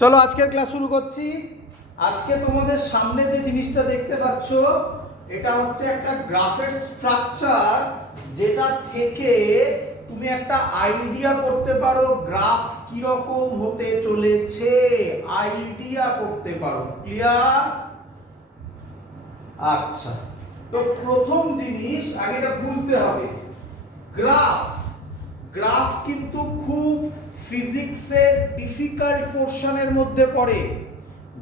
চলো আজকের ক্লাস শুরু করছি। আজকে তোমাদের সামনে যে জিনিসটা দেখতে পাচ্ছ এটা হচ্ছে একটা গ্রাফের স্ট্রাকচার, যেটা থেকে তুমি একটা আইডিয়া করতে পারো গ্রাফ কি রকম হতে চলেছে, আইডিয়া করতে পারো। ক্লিয়ার? আচ্ছা, তো প্রথম জিনিস আগে এটা বুঝতে হবে, গ্রাফ গ্রাফ কিন্তু খুব ফিজিক্সের ডিফিকাল্ট পোরশনের মধ্যে পড়ে।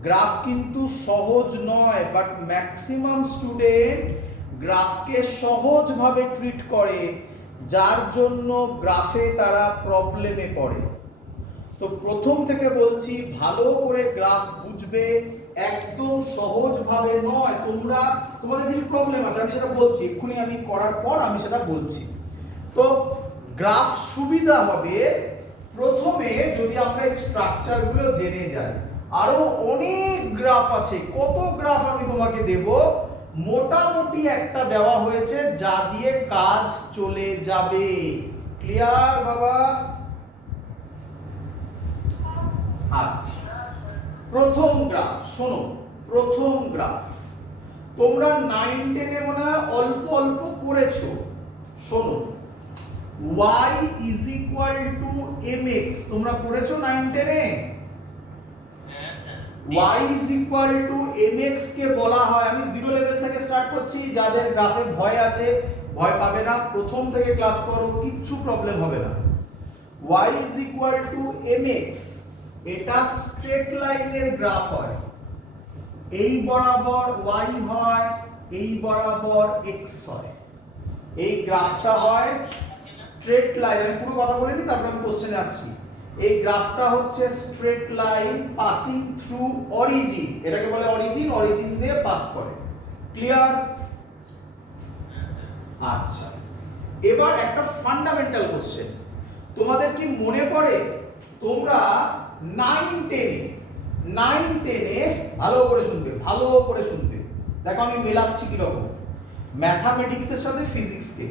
গ্রাফ কিন্তু সহজ নয়, বাট ম্যাক্সিমাম স্টুডেন্ট গ্রাফকে সহজভাবে ট্রিট করে, যার জন্য গ্রাফে তারা প্রবলেমে পড়ে। তো প্রথম থেকে বলছি, ভালো করে গ্রাফ বুঝবে, একদম সহজভাবে নয়। তোমাদের কিছু প্রবলেম আছে, আমি সেটা বলছি এক্ষুনি, আমি করার পর আমি সেটা বলছি। তো গ্রাফ সুবিধা হবে প্রথমে যদি আমরা এই স্ট্রাকচারগুলো জেনে যাই। আরো অনেক গ্রাফ আছে, কত গ্রাফ আমি তোমাকে দেব, মোটামুটি একটা দেওয়া হয়েছে যা দিয়ে কাজ চলে যাবে। ক্লিয়ার বাবা? আচ্ছা, প্রথম গ্রাফ শোনো। প্রথম গ্রাফ তোমরা 9-10 এ মনে হয় অল্প অল্প পড়েছো। শোনো, y is equal to mx তোমরা পড়েছো 9-10 এ? y is equal to mx কে বলা হয়, আমি জিরো লেভেল থেকে স্টার্ট করছি, যাদের গ্রাফে ভয় আছে ভয় পাবে না, প্রথম থেকে ক্লাস করো, কিচ্ছু প্রবলেম হবে না। y is equal to mx, এটা স্ট্রেট লাইনের গ্রাফ হয়, এই বরাবর y হয়, এই বরাবর x হয়, এই গ্রাফটা হয় স্ট্রেট লাইন। আমি পুরো কথা বলিনি, তারপর আমি কোশ্চেনে আসছি। এই গ্রাফটা হচ্ছে straight line passing through origin, এটাকে বলে অরিজিন, অরিজিন দিয়ে পাস করে। ক্লিয়ার? আচ্ছা, এবার একটা ফান্ডামেন্টাল কোশ্চেন, তোমাদের কি মনে পড়ে তোমরা 9-10 এ ভালো করে শুনবে, ভালো করে শুনবে, দেখো আমি মেলাচ্ছি কিরকম ম্যাথামেটিক্সের সাথে ফিজিক্সকে।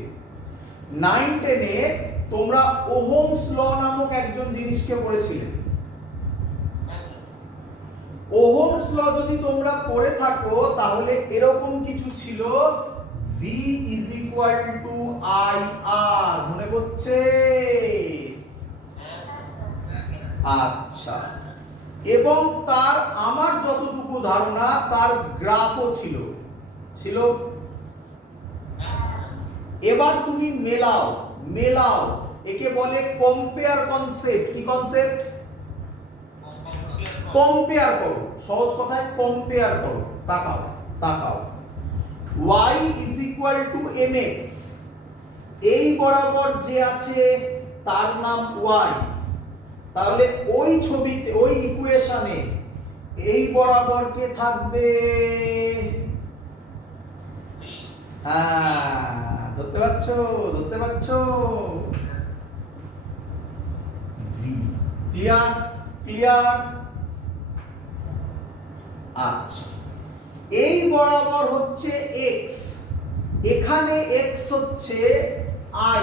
9-10 এ তোমরা ওহমস ল নামক একজন জিনিসকে পড়েছিলে। ওহমস ল যদি তোমরা পড়ে থাকো তাহলে এরকম কিছু ছিল, V is equal to IR, মনে পড়ছে? আচ্ছা, এবং তার আমার যতটুকু ধারণা তার গ্রাফও ছিল। এবার তুমি মেলাও, একে বলে কম্পেয়ার কনসেপ্ট। কি কনসেপ্ট? কম্পেয়ার করো, সহজ কথায় কম্পেয়ার করো। তাকাও, y is equal to mx, এই বরাবর যে আছে তার নাম y, তাহলে ওই ছবিতে, ওই ইকুয়েশনে এই বরাবর কে থাকবে? ধরতে পারছো? v। ক্লিয়ার? আচ্ছা, এই বরাবর হচ্ছে x, এখানে x হচ্ছে i,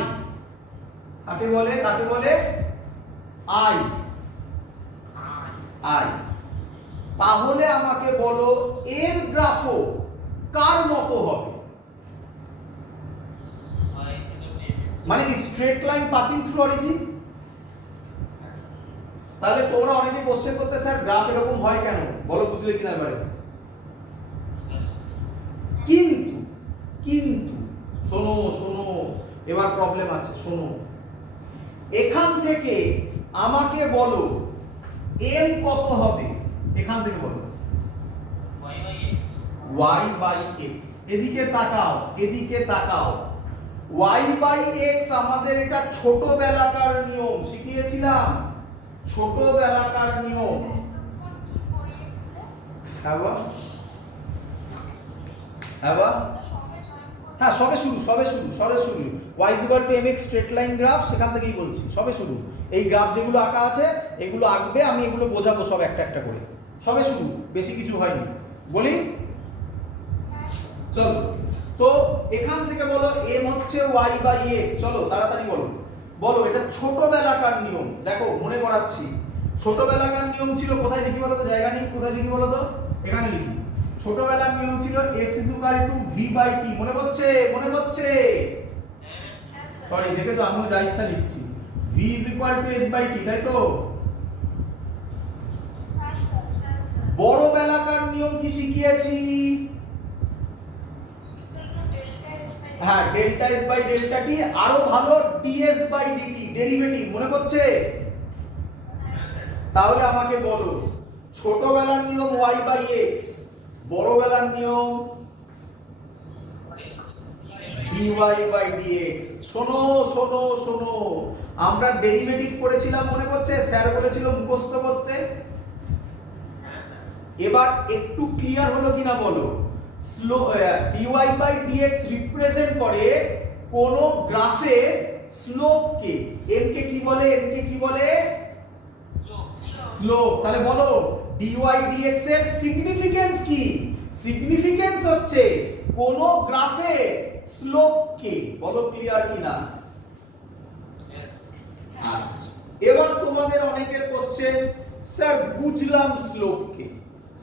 কাকে বলে i। তাহলে আমাকে বলো এর গ্রাফও কার মতো হবে? মানে কি straight line passing through origin? তাহলে তোমরা অনেকে কোশ্চেন করতে, স্যার গ্রাফ এরকম হয় কেন, বলো বুঝলে কিনা এবারে। কিন্তু শোনো, এবার প্রবলেম আছে, শোনো। এখান থেকে আমাকে বলো m কত হবে, এখান থেকে বলো। y by x, এদিকে তাকাও, y by x আমাদের এটা ছোটবেলাকার নিয়ম শিখিয়েছিলাম, ছোটবেলাকার নিয়ম। হ্যাঁ, সবে শুরু। y is equal to mx straight line graph, সেখান থেকেই বলছি, সবে শুরু। এই গ্রাফ যেগুলো আঁকা আছে এগুলো আঁকবে, আমি এগুলো বোঝাবো সব একটা একটা করে, সবে শুরু, বেশি কিছু হয়নি। বলি চলো, তো এখান থেকে বলো m হচ্ছে y by x, চলো তাড়াতাড়ি বলো, এটা ছোটবেলাকার নিয়ম। দেখো মনে করাচ্ছি, ছোটবেলাকার নিয়ম ছিল, কোথায় লিখি বলো তো, জায়গা নেই, কোথায় লিখি বলো তো, এখানে লিখি। ছোটবেলার নিয়ম ছিল s v/t, মনে পড়ছে? মনে পড়ছে? সরি, দেখেছো আমিও যা ইচ্ছা লিখছি। v s/t, তাই তো? বড়বেলাকার নিয়ম কি শিখিয়েছি? হ্যাঁ, ডেল্টা s বাই ডেল্টা টি, আরো ভালো ds বাই dt, ডেরিভেটিভ, মনে পড়ছে? তাহলে আমাকে বলো, ছোটবেলার নিয়ম y বাই x, বড়বেলার নিয়ম dy বাই dx। শোনো শোনো শোনো, আমরা ডেরিভেটিভ করেছিলাম, মনে পড়ছে? স্যার বলেছিল মুখস্থ করতে। এবার একটু ক্লিয়ার হলো কিনা বলো। dy বাই dx রিপ্রেজেন্ট করে কোন গ্রাফে স্লোপকে। m কে কি বলে? m কে কি বলে? স্লোপ। তাহলে বলো dy dx এর সিগনিফিকেন্স কি? সিগনিফিকেন্স হচ্ছে কোন গ্রাফে স্লোপকে। বলো ক্লিয়ার কিনা? আচ্ছা, এবার তোমাদের অনেকের কোশ্চেন, স্যার বুঝলাম স্লোপকে,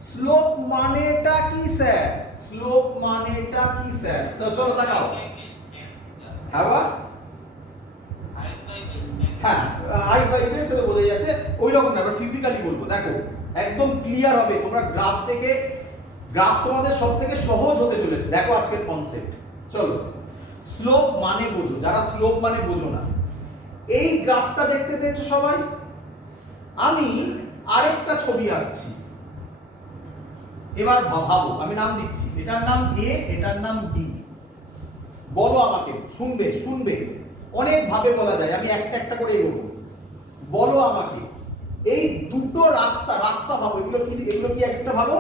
স্লোপ মানেটা কি স্যার? স্লোপ মানেটা কি স্যার? তো চলো তাকাও। হ্যাঁ, হাইট বাই বেস সেটা বোঝা যাচ্ছে, ওই রকম না, আমরা ফিজিক্যালি বলবো। দেখো একদম ক্লিয়ার হবে, তোমরা গ্রাফ থেকে, গ্রাফ তোমাদের সবথেকে সহজ হতে চলেছে। দেখো আজকের কনসেপ্ট, চলো। স্লোপ মানে বোঝো, যারা স্লোপ মানে বোঝো না, এই গ্রাফটা দেখতে পেয়েছো সবাই? আমি আরেকটা ছবি আঁকছি। এবার ভাবো, আমি নাম দিচ্ছি, এটার নাম এ, এটার নাম বি। বলো আমাকে, শুনবে শুনবে, অনেক ভাবে বলা যায়, আমি একটা একটা করে এগোবো। বলো আমাকে, এই দুটো রাস্তা, রাস্তা ভাবো, এগুলো কি, এগুলো কি একটা ভাবো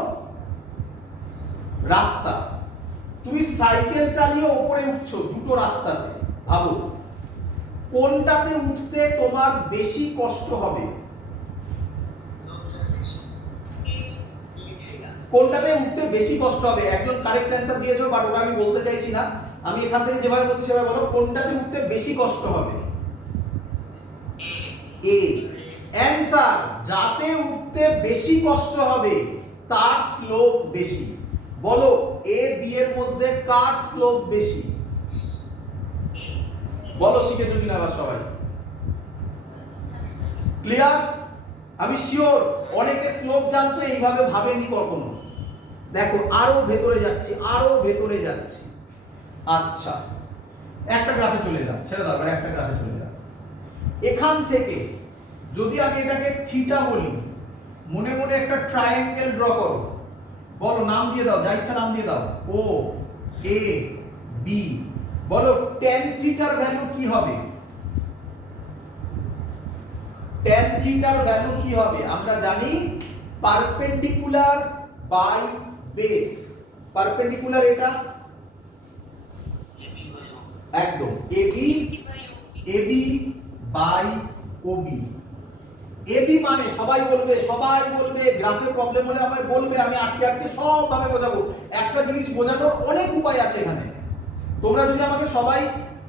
রাস্তা। তুমি সাইকেল চালিয়ে উপরে উঠছো দুটো রাস্তাতে, ভাবো কোনটাতে উঠতে তোমার বেশি কষ্ট হবে? কোনটাতে উঠতে বেশি কষ্ট হবে? একজন কারেক্ট অ্যান্সার দিয়েছো, বাট ওটা আমি বলতে চাইছি না, আমি এখান থেকে যেভাবে বলছি সেভাবে বলো, কোনটাতে উঠতে বেশি কষ্ট হবে? এ। অ্যান্সার, যাতে উঠতে বেশি কষ্ট হবে তার স্লোপ বেশি। বলো এ বি এর মধ্যে কার স্লোপ বেশি? বলো, শিখেছো কিনা আবার সবাই? ক্লিয়ার? আমি শিওর অনেকে স্লোপ জানতো, এইভাবে ভাবেনি কখনো। দেখো আরো ভেতরে যাচ্ছি, আরো ভেতরে যাচ্ছি। আচ্ছা, একটা গ্রাফে চলে এলাম, ছেড়ে দাও, একটা গ্রাফে চলে এলাম। এখান থেকে যদি আমি এটাকে থিটা বলি, মনে মনে একটা ট্রায়াঙ্গেল ড্র করো। বলো, নাম দিয়ে দাও, যা ইচ্ছা নাম দিয়ে দাও, ও এ বি। বলো tan থিটার ভ্যালু কি হবে? tan থিটার ভ্যালু কি হবে? আমরা জানি পারপেন্ডিকুলার বাই বেস। পারপেন্ডিকুলার এটা একদম এবি বাই ওবি। এবি মানে সবাই বলবে গ্রাফে প্রবলেম হলে আমায় বলবে, আমি আটকে আটকে সব ভাবে বোঝাবো। একটা জিনিস বোঝানোর অনেক উপায় আছে এখানে। তোমরা যদি আমাকে সবাই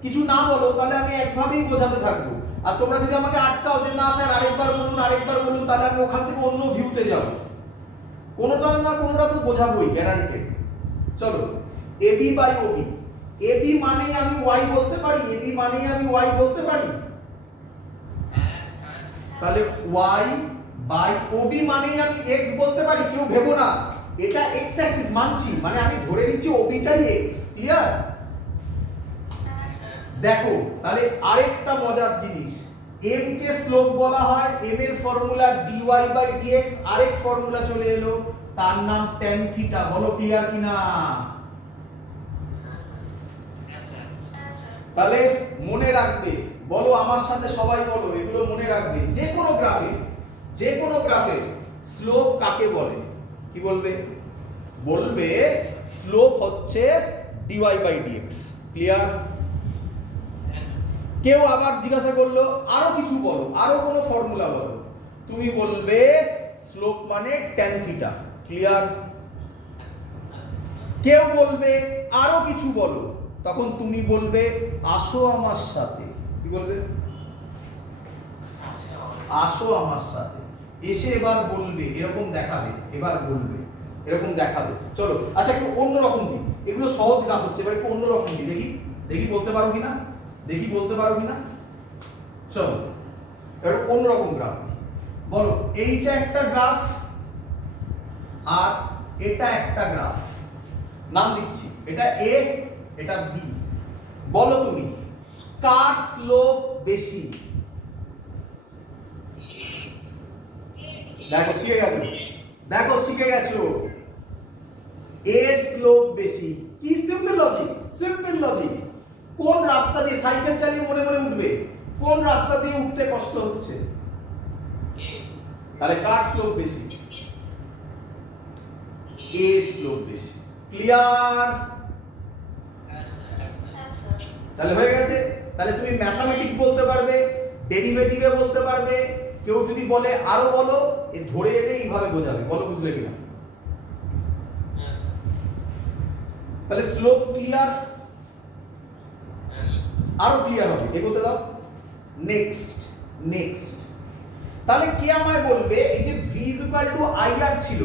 কিছু না বলো, তাহলে আমি একভাবেই বোঝাতে থাকবো। আর তোমরা যদি আমাকে আটকাও যে না স্যার আরেকবার বলুন, তাহলে আমি ওখান থেকে অন্য ভিউতে যাব। কোনোটা না কোনোটা তো বোঝাবোই, গ্যারান্টেড। চলো, এবি বাই ওবি। এবি মানেই আমি ওয়াই বলতে পারি, এবি মানেই আমি ওয়াই বলতে পারি। তাহলে ওয়াই বাই ওবি মানেই আমি এক্স বলতে পারি। কেউ ভেবো না এটা এক্স অ্যাক্সিস, মানছি, মানে আমি ধরে নিচ্ছি ওবিটাই এক্স। ক্লিয়ার? দেখো তাহলে আরেকটা মজার জিনিস, m কে স্লোপ বলা হয়, m এর ফর্মুলা dy বাই dx, আরেক ফর্মুলা চলে এলো, তার নাম tan থিটা। বলো ক্লিয়ার কিনা? তাহলে মনে রাখবে, বলো আমার সাথে সবাই বলো, এগুলো মনে রাখবে। যে কোনো গ্রাফে স্লোপ কাকে বলে? কি বলবে? বলবে স্লোপ হচ্ছে dy বাই dx। ক্লিয়ার? কেউ আবার জিজ্ঞাসা করলো আরো কিছু বলো, আরো কোনো ফর্মুলা বলো, তুমি বলবে স্লোপ মানে tan থিটা। ক্লিয়ার? কেউ বলবে আরো কিছু বলো, তখন তুমি বলবে আসো আমার সাথে। কি বলবে? আসো আমার সাথে। এসে এবার বলবে, এরকম দেখাবে, এবার বলবে, এরকম দেখাবে। চলো আচ্ছা একটু অন্যরকম দিই, এগুলো সহজ গ্রাফ হচ্ছে, এবার একটু অন্যরকম দিই, দেখি দেখি বলতে পারো কিনা, দেখি বলতে পারো কিনা। চলো এবার অন্যরকম গ্রাফ বলো। এইটা একটা গ্রাফ আর এটা একটা গ্রাফ, নাম দিচ্ছি, এটা এ এটা বি। বলো তুমি কার স্লোপ বেশি? দেখো শিখে গেছো, দেখো শিখে গেছো, এর স্লোপ বেশি। কি সিম্পল লজিক, সিম্পল লজিক। কোন রাস্তা দিয়ে সাইকেল চালিয়ে মনে মনে উঠবে, কোন রাস্তা দিয়ে উঠতে কষ্ট হচ্ছে, তাহলে কার স্লোপ বেশি? এর স্লোপ বেশি। ক্লিয়ার? তাহলে হয়ে গেছে। তাহলে তুমি ম্যাথমেটিক্স বলতে পারবে, ডেরিভেটিভে বলতে পারবে, কেউ যদি বলে আরো বলো, এ ধরে এলে এইভাবে বোঝাবে। বলো বুঝলে কিনা? তাহলে স্লোপ ক্লিয়ার, আরো ক্লিয়ার হবে, এগোতে দাও। নেক্সট নেক্সট তাহলে কে আমায় বলবে এই যে v IR ছিল,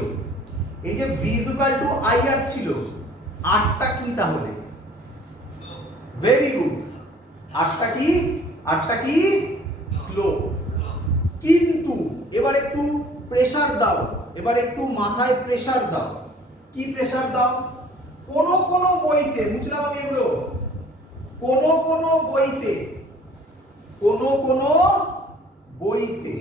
এই যে v IR ছিল, আরটা কি তাহলে? ভেরি গুড, আরটা কি? আরটা কি? স্লোপ। কিন্তু এবার একটু প্রেসার দাও, এবার একটু মাথায় প্রেসার দাও। কি প্রেসার দাও? কোন কোন বইতে, বুঝলাম আমি এগুলো, কোন কোন বইতে, কোন কোন বইতে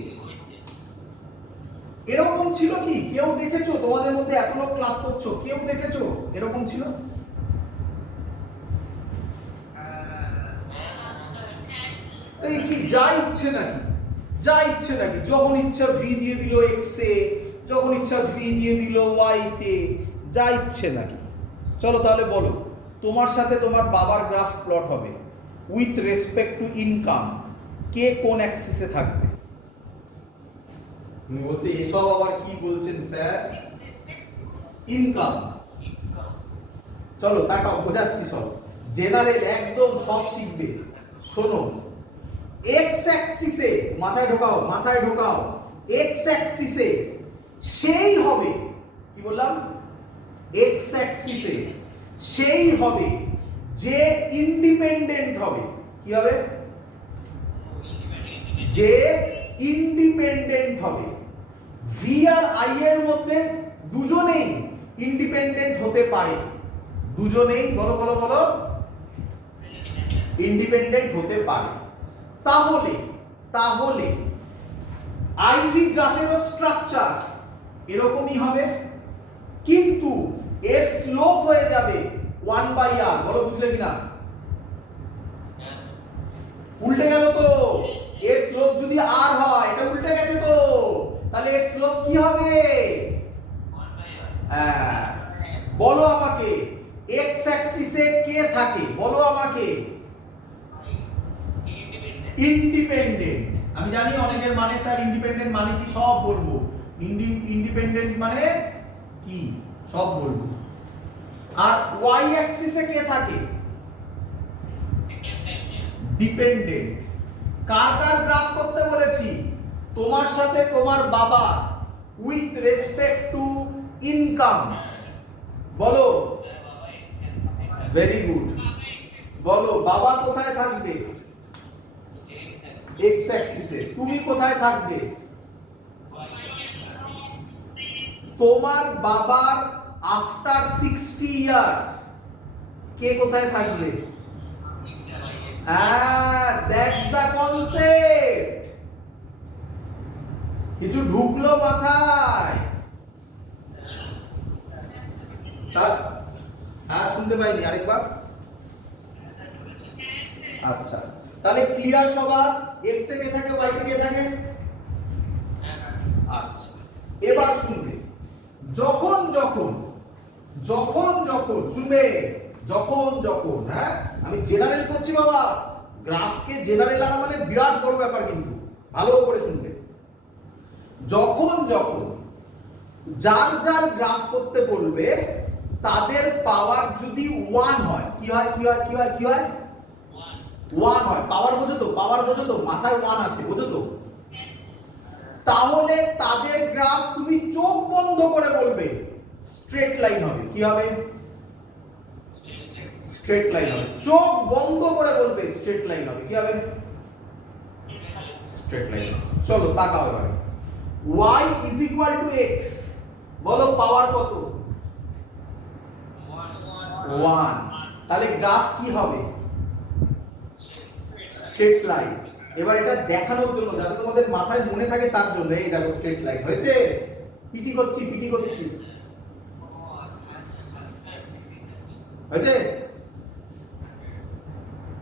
এরকম ছিল কি? কেউ দেখেছো? তোমাদের মধ্যে এত লোক ক্লাস করছো, কেউ দেখেছো এরকম ছিল? এই কি যা ইচ্ছে নাকি, যা ইচ্ছে নাকি, যখন ইচ্ছা ভি দিয়ে দিল এক্স এ, যখন ইচ্ছা ভি দিয়ে দিল ওয়াই তে, যা ইচ্ছে নাকি। চলো তাহলে বলো, তোমার সাথে তোমার বাবার গ্রাফ প্লট হবে উইথ রেসপেক্ট টু ইনকাম, কে কোন অ্যাক্সিসে থাকবে? তুমি বলছো এসব আবার কি বলছেন স্যার? ইনকাম। চলো তাকাও, বোঝাচ্ছি সব, জেনারেল একদম সব শিখবে। শোনো, এক্স অ্যাক্সিসে, মাথায় ঢোকাও, মাথায় ঢোকাও, এক্স অ্যাক্সিসে সেই হবে, কি বললাম? এক্স অ্যাক্সিসে সেই হবে যে ইন্ডিপেন্ডেন্ট হবে। কি হবে? যে ইন্ডিপেন্ডেন্ট হবে। ভি আর আই এর মধ্যে দুজনেই ইন্ডিপেন্ডেন্ট হতে পারে, দুজনেই, বলো বলো বলো, ইন্ডিপেন্ডেন্ট হতে পারে। তাহলে তাহলে আইভি গ্রাফের স্ট্রাকচার এরকমই হবে, কিন্তু এর স্লোপ হয়ে যাবে 1/r। বলো বুঝলে কিনা? উল্টে গেল তো, এর স্লোপ যদি r হয়, এটা উল্টে গেছে তো, তাহলে এর স্লোপ কি হবে? বলো আমাকে, এক্স অ্যাক্সিসে কে থাকে? বলো আমাকে। ইন্ডিপেন্ডেন্ট। আমি জানি অনেকের মানে স্যার ইন্ডিপেন্ডেন্ট মানে কি, সব বলবো। ইন্ডিপেন্ডেন্ট মানে কি সব বলবো। আর ওয়াই অ্যাক্সিসে কে থাকে? ডিপেন্ডেন্ট। কার কার গ্রাফ করতে বলেছি? তোমার সাথে তোমার বাবা উইথ রেসপেক্ট টু ইনকাম। বলো। Very good. বলো বাবা কোথায় থাকবে? এক্স অ্যাক্সিসে। তুমি কোথায় থাকবে? তোমার বাবার আফটার 60 ইয়ার্স কে কোথায় থাকবে? হ্যাঁ, দ্যাটস দ্য কনসেপ্ট। কিছু ঢুকলো মাথায়? হ্যাঁ, শুনতে পাইনি, আরেকবার। আচ্ছা, তাহলে ক্লিয়ার সবার? এক্স এ কে থাকে, ওয়াই তে কে থাকে? আচ্ছা, এবার শুনবে, যখন যখন যখন যখন শুনবে, যখন যখন, হ্যাঁ আমি জেনারেল করছি বাবা, গ্রাফকে জেনারেল আনা মানে বিরাট বড় ব্যাপার, কিন্তু ভালো করে শুনবে। যখন যখন যার যার গ্রাফ করতে বলবে, তাদের পাওয়ার যদি 1 হয়, কি হয় কি হয় কি হয় কি হয়? 1 হয়। পাওয়ার বোঝো তো, পাওয়ার বোঝো তো, মাথায় 1 আছে, বোঝো তো? তাহলে তাদের গ্রাফ তুমি চোখ বন্ধ করে বলবে স্ট্রেট লাইন হবে। কি হবে? স্ট্রেট লাইন হবে। চোখ বন্ধ করে বলবে স্ট্রেট লাইন হবে। কি হবে? Straight line. চলো তাকাও এবারে। y is equal to x, বলো পাওয়ার কত? 1। তাহলে গ্রাফ কি হবে? Straight line. এবার এটা দেখানোর জন্য, যাতে তোমাদের মাথায় মনে থাকে তার জন্য, এই দেখো স্ট্রেট লাইন হয়েছে। পিটি করছি হয়েছে?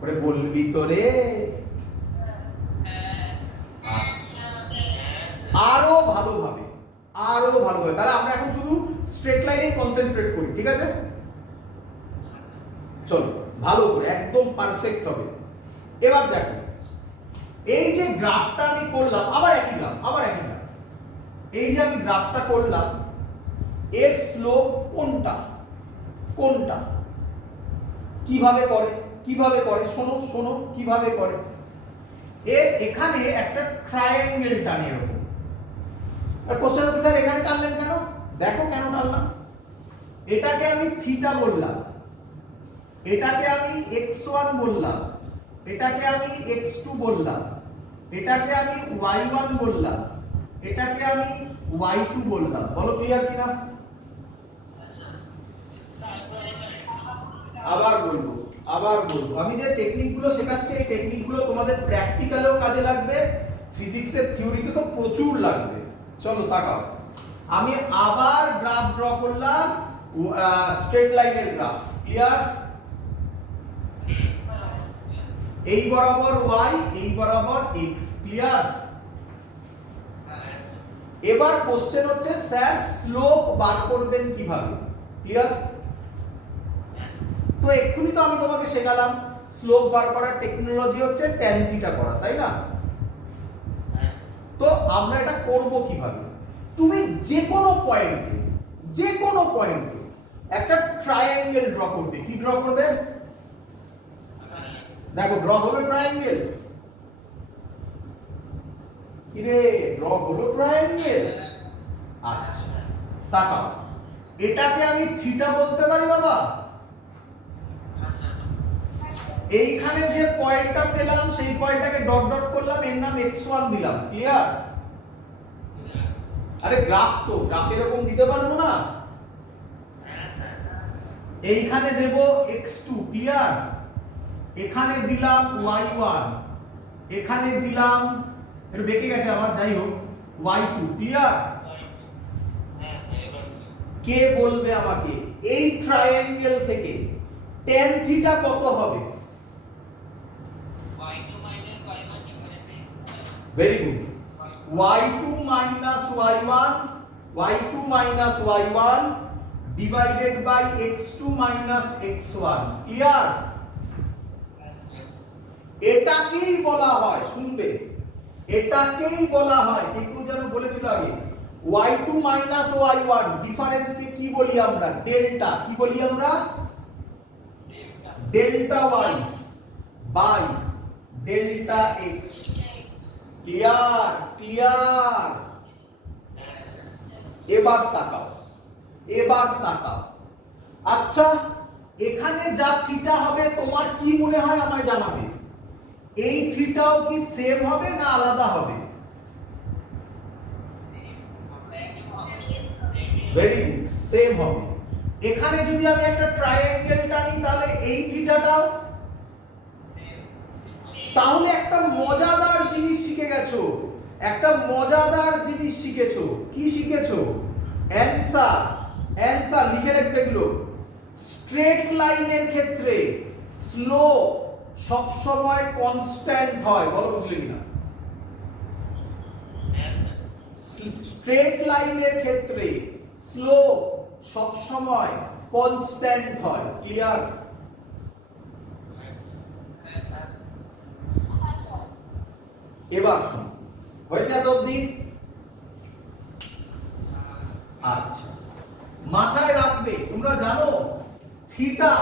ওরে বলবি তো রে। আরো ভালোভাবে তাহলে আমরা এখন শুধু স্ট্রেট লাইনে কনসেন্ট্রেট করি, ঠিক আছে? চলো ভালো করে একদম পারফেক্ট হবে। এবার দেখো, এই যে গ্রাফটা আমি করলাম, আবার একই গ্রাফ, এই যে আমি গ্রাফটা করলাম, এর স্লোপ কোনটা কিভাবে করে শোনো কিভাবে করে। এর এখানে একটা ট্রায়াঙ্গেল টানে এরকম। আর কোশ্চেন হচ্ছে স্যার এখানে টানলেন কেন? দেখো কেন টানলাম। এটাকে আমি থিটা বললাম, এটাকে আমি x1 বললাম, এটাকে আমি x2 বললাম, এটাকে আমি y1 বললাম, এটাকে আমি y2 বললাম। বলো ক্লিয়ার কিনা? আবার বলবো আমি যে টেকনিকগুলো শেখাচ্ছি, এই টেকনিকগুলো তোমাদের প্র্যাকটিক্যালেও কাজে লাগবে, ফিজিক্সের থিওরিতে তো প্রচুর লাগবে। চলো তাকাও, আমি আবার গ্রাফ ড্র করলাম, স্ট্রেট লাইনের গ্রাফ। ক্লিয়ার? এই বরাবর y, এই বরাবর x। ক্লিয়ার? এবার কোশ্চেন হচ্ছে স্যার স্লোপ বার করবেন কিভাবে? ক্লিয়ার? তো এক্ষুনি তো আমি তোমাকে শেখালাম স্লোপ বার করার টেকনোলজি হচ্ছে tan থিটা করা, তাই না? তো আমরা এটা করব কিভাবে? তুমি যে কোনো পয়েন্টে একটা ট্রায়াঙ্গেল ড্র করবে। কি ড্র করবে? দেখো ড্র হলো ট্রায়াঙ্গেল। কি রে, ড্র হলো ট্রায়াঙ্গেল। আচ্ছা তাকাও, এটাকে আমি থিটা বলতে পারি বাবা। এইখানে যে পয়েন্টটা পেলাম সেই পয়েন্টটাকে ডট ডট করলাম, এর নাম x1 দিলাম। ক্লিয়ার? আরে গ্রাফ তো, গ্রাফ এরকম দিতে পারবো না? এইখানে দেব x2। ক্লিয়ার? এখানে দিলাম y1, এখানে দিলাম, একটু বেঁকে গেছে আমার, যাই হোক, y2। ক্লিয়ার? কে বলবে আমাকে এই ট্রায়াঙ্গেল থেকে tan থিটা কত হবে? Very good. y2 minus y1 divided by x2 minus x1। Clear? এটাকেই বলা হয়, শুনবে, এটাকেই বলা হয়, কেউ যেন বলেছিল আগে, y2 minus y1 ডিফারেন্স কে কি বলি আমরা? ডেল্টা। কি বলি আমরা? Delta y by delta x। Clear? এবার তাকাও। আচ্ছা, এখানে যা থিটা হবে তোমার কি মনে হয় আমায় জানাবে। এই থিটাও কি সেম হবে না আলাদা হবে? ভেরি গুড, সেম হবে। এখানে যদি আমি একটা ট্রায়াঙ্গেল টানি তাহলে এই থিটাটাও, তাহলে একটা মজাদার জিনিস শিখে গেছো, কি শিখেছো? অ্যানসার লিখে রাখবে এগুলো। স্ট্রেট লাইনের ক্ষেত্রে স্লোপ সব সময় কনস্ট্যান্ট হয়। বলো বুঝলে কিনা? স্ট্রেট লাইনের ক্ষেত্রে স্লোপ সব সময় কনস্ট্যান্ট হয়। ক্লিয়ার? এবার শুন, হয়েছে এত অবধি? আচ্ছা, মাথায় রাখবে, তোমরা জানো থিটা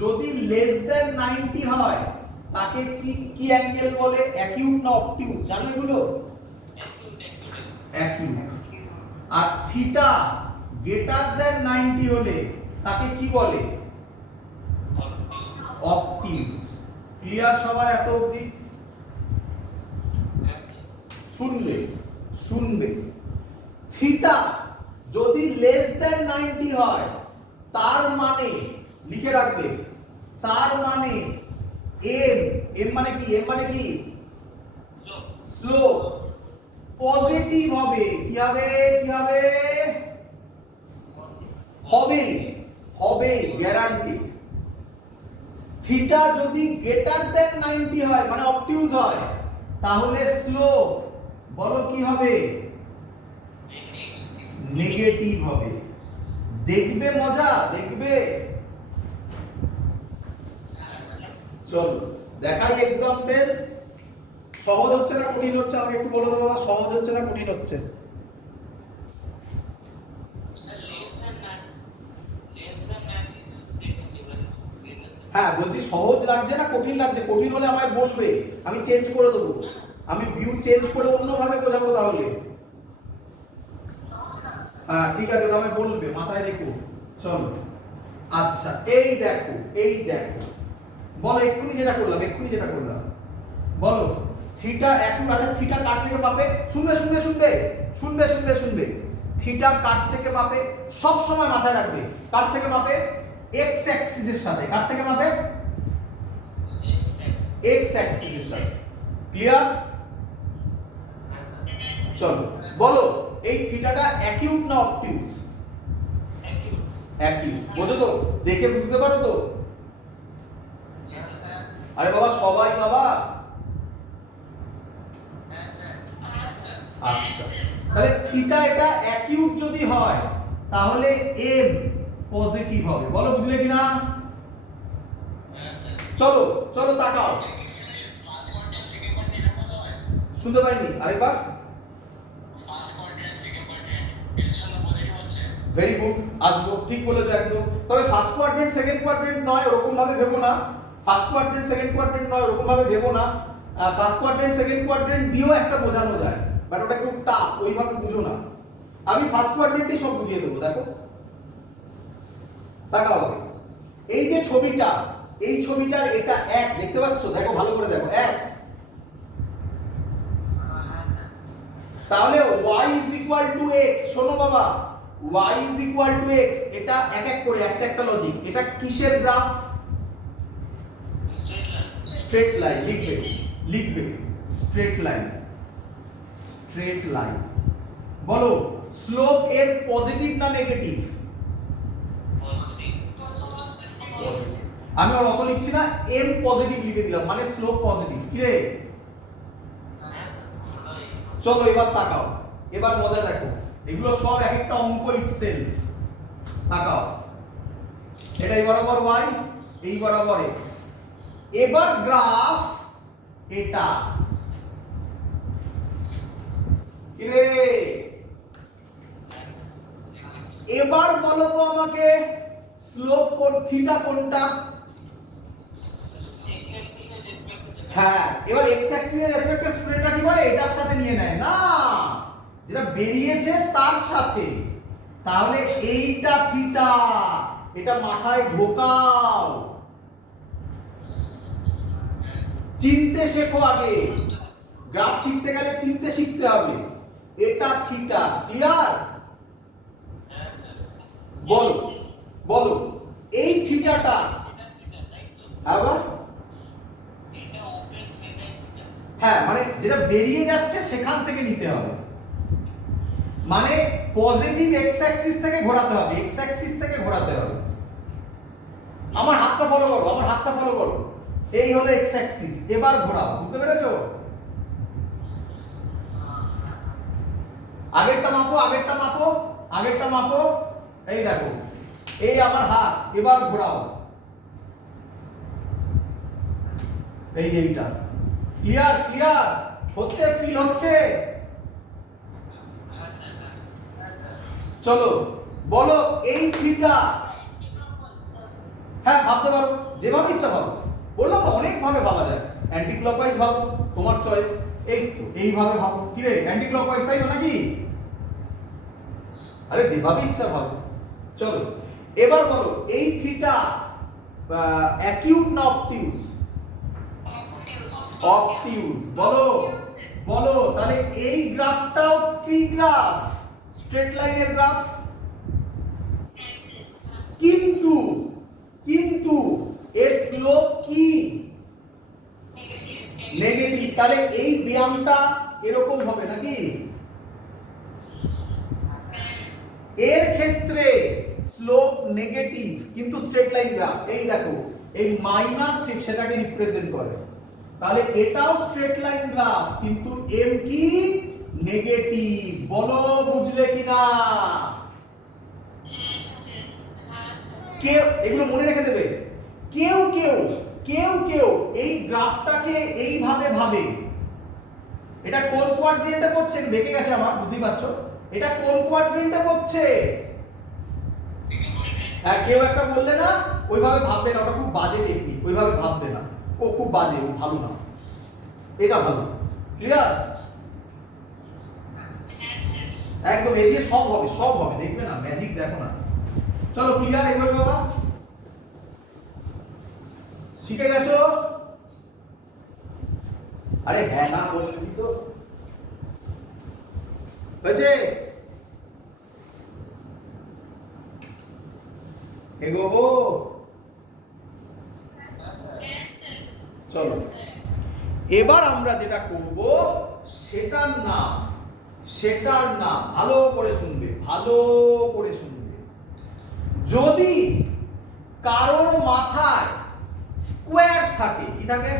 যদি লেস দেন 90 হয় তাকে কি অ্যাঙ্গেল বলে? অ্যাকিউট না অবটিউস? জানো এগুলো? অ্যাকিউট। আর থিটা গ্রেটার দ্যান 90 হলে তাকে কি বলে? অবটিউস। ক্লিয়ার সবার এত অবধি? শুনবে শুনবে, থিটা যদি লেস দ্যান 90 হয় তার মানে লিখে রাখবে, তার মানে এম, এম মানে কি? এম মানে কি? স্লোপ পজিটিভ হবে। কি হবে? কি হবে? হবে, হবে গ্যারান্টি। থিটা যদি গ্রেটার দ্যান 90 হয় মানে অবটিউজ হয় তাহলে স্লোপ বলো কি হবে? নেগেটিভ হবে। দেখবে মজা, দেখবে। চলো দেখাই এক্সাম্পল। সহজ হচ্ছে না কঠিন হচ্ছে? আমাকে একটু বলো তো বাবা, সহজ হচ্ছে না কঠিন হচ্ছে? হ্যাঁ বলছি সহজ লাগছে না কঠিন লাগছে? কঠিন হলে আমায় বলবে, আমি চেঞ্জ করে দেবো, আমি ভিউ চেঞ্জ করে অন্যভাবে বোঝাবো তাহলে। হ্যাঁ ঠিক আছে, ওটা আমায় বলবে, মাথায় রেখো। চলো আচ্ছা এই দেখো, এই দেখো, বলো এক্ষুনি যেটা করলাম, এক্ষুনি যেটা করলাম বলো। থিটা একটু আচ্ছা, থিটা কার থেকে পাবে? শুনবে শুনবে শুনবে শুনবে শুনবে শুনবে, থিটা কার থেকে পাবে? সব সময় মাথায় রাখবে, কার থেকে পাবে? এক্স অ্যাক্সিসের সাথে। কার থেকে পাবে? এক্স অ্যাক্সিসের সাথে। ক্লিয়ার? চলো বলো এই থিটাটা অ্যাকিউট না অবটিউস? অ্যাকিউট। বোঝো তো? দেখে বুঝতে পারো তো? আরে বাবা সবাই বাবা। আচ্ছা তাহলে থিটা এটা অ্যাকিউট যদি হয় তাহলে এম পজিটিভ হবে। বলো বুঝলে কিনা? চলো চলো তাকাও। শুনতে পাইনি, আরেকবার। ভেরি গুড, আসবো, ঠিক বলেছো একদম। তবে ফার্স্ট কোয়াড্রেন্ট সেকেন্ড কোয়াড্রেন্ট নয় ওরকম ভাবে ভেবো না। ফার্স্ট কোয়াড্রেন্ট সেকেন্ড কোয়াড্রেন্ট নয় ওরকম ভাবে ভেবো না। ফার্স্ট কোয়াড্রেন্ট সেকেন্ড কোয়াড্রেন্ট দিয়েও একটা বোঝানো যায়, বাট ওটা একটু টাফ, ওইভাবে বুঝো না। আমি ফার্স্ট কোয়াড্রেন্টই সব বুঝিয়ে দেবো। দেখো তাকাও, এই যে ছবিটা, এই ছবিটার এটা এক, দেখতে পাচ্ছ? দেখো ভালো করে দেখো, এক। তাহলে y is equal to x, শোনো বাবা, y is equal to x, এটা এক এক করে একটা একটা লজিক। এটা কিসের গ্রাফ? Straight line. লিখবে, লিখবে স্ট্রেট লাইন, স্ট্রেট লাইন। বলো স্লোপ এর পজিটিভ না নেগেটিভ? আমি ওর অত লিখছি না, m পজিটিভ লিখে দিলাম মানে স্লোপ পজিটিভ। কি রে? চলো এবার তাকাও, এবার মজা দেখো, এগুলো সব এক একটা অঙ্ক ইটসেলফ। তাকাও, এটা এই বরাবর y, এই বরাবর x। এবার গ্রাফ এটা। কি রে? এবার বলো তো আমাকে স্লোপ কোন থিটা কোনটা? হ্যাঁ এবার x অ্যাক্সিসের রেসপেক্টে স্টুডেন্টরা কি করে? এটার সাথে নিয়ে নেয় না, যেটা বেরিয়েছে তার সাথে। তাহলে এইটা থিটা, এটা মাথায় ঢোকাও, চিনতে শেখো আগে। গ্রাফ শিখতে গেলে চিনতে শিখতে হবে। এটা থিটা। ক্লিয়ার? বলো বলো এই থিটাটা আবার, হ্যাঁ মানে যেটা বেরিয়ে যাচ্ছে সেখান থেকে নিতে হবে, মানে পজিটিভ এক্স অ্যাক্সিস থেকে ঘোরাতে হবে, এক্স অ্যাক্সিস থেকে ঘোরাতে হবে। আমার হাতটা ফলো করো, আমার হাতটা ফলো করো। এই হলো এক্স অ্যাক্সিস, এবার ঘোরাও। বুঝতে পেরেছো? আগেরটা মাপো, আগেরটা মাপো, আগেরটা মাপো। এই দেখো, এই আমার হাত, এবার ঘোরাও। এই এইটা। ক্লিয়ার? ক্লিয়ার হচ্ছে? ফিল হচ্ছে? চলো বলো এই থিটা। হ্যাঁ ভাবতে পারো, যেভাবে ইচ্ছা ভাবো। বললাম না অনেক ভাবে ভাবা যায়। অ্যান্টি ক্লকওয়াইজ ভাবো, তোমার চয়েস। এই তো এইভাবে ভাবো। কি রে অ্যান্টি ক্লকওয়াইজ, তাই তো নাকি? আরে যেভাবে ইচ্ছা ভালো। চলো এবার বলো এই থিটা অ্যাকিউট না অবটিউজ? অবটিউজ। বলো বলো তাহলে এই গ্রাফটাও কি গ্রাফ? স্ট্রেট লাইনের গ্রাফ। কিন্তু কিন্তু এর স্লোপ কি? নেগেটিভ। তাহলে এই ব্যায়ামটা এরকম হবে নাকি? এর ক্ষেত্রে স্লোপ নেগেটিভ কিন্তু স্ট্রেট লাইন গ্রাফ। এই দেখো এই মাইনাস সেটাকে রিপ্রেজেন্ট করে। তাহলে এটাও স্ট্রেট লাইন গ্রাফ কিন্তু এম কি? নেগেটিভ। বলো বুঝলে কিনা? কেউ এগুলো মনে রেখে দেবে। কেউ কেউ কেউ কেউ এই গ্রাফটাকে এইভাবে ভাবে। এটা কোন কোয়াড্রেন্টে করছে? দেখে গেছে আমার, বুঝতেই পারছো এটা কোন কোয়াড্রেন্টে করছে। আর কেউ একটা বললে না ওইভাবে ভাববে না, ওটা খুব বাজে টেকনিক, ওইভাবে ভাববে না, ও খুব বাজে, ও ভালো না, এটা ভালো। ক্লিয়ার? একদম এই দিয়ে সব হবে, সব হবে, দেখবে না, ম্যাজিক দেখো না। চলো ক্লিয়ার এগুলো বাবা? শিখে গেছো? আরে হ্যাঁ না বলবি তো হয়েছে। এগোবো? চলো এবার আমরা যেটা করব সেটার নাম ভালো করে শুনবে, ভালো করে শুনবে। যদি কারোর মাথায় স্কোয়ার থাকে, কি থাকে?